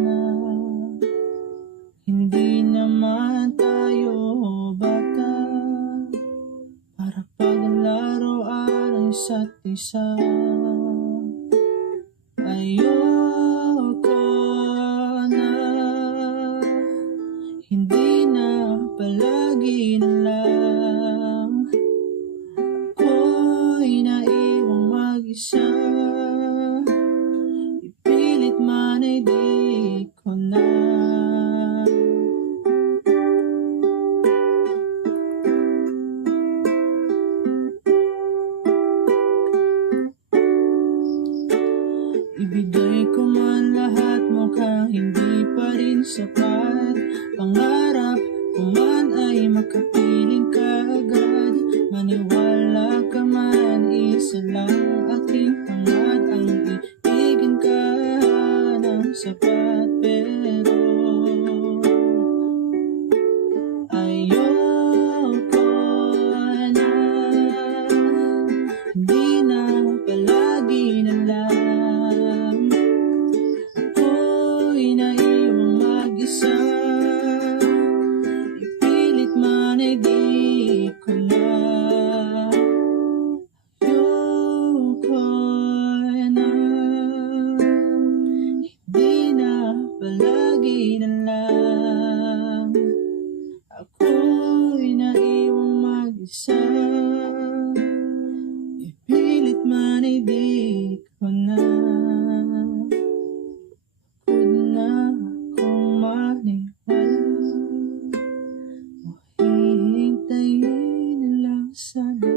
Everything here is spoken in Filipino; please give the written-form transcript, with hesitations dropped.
na hindi naman tayo bata para paglaruan ang isa't isa. Ayoko na, hindi na palagi na lang ako'y naiwang mag-isa. Ipilit man ay di ko na. Ibigay ko man lahat, mukhang hindi pa rin sapat. Pangarap ko man ay makapiling ka agad. Maniwala ka man, isa lang aking hangad, ang ibigin ka ng sapat. Pero ayoko na, hindi na palagi na lang ako'y naiwang mag-isa. Ipilit man ay di ko na. Ayoko na, hindi na palagi na lang ako'y naiwang mag-isa. Ipilit man ay di ko na. Pagod na akong maniwala, o hihintayin na lang sana.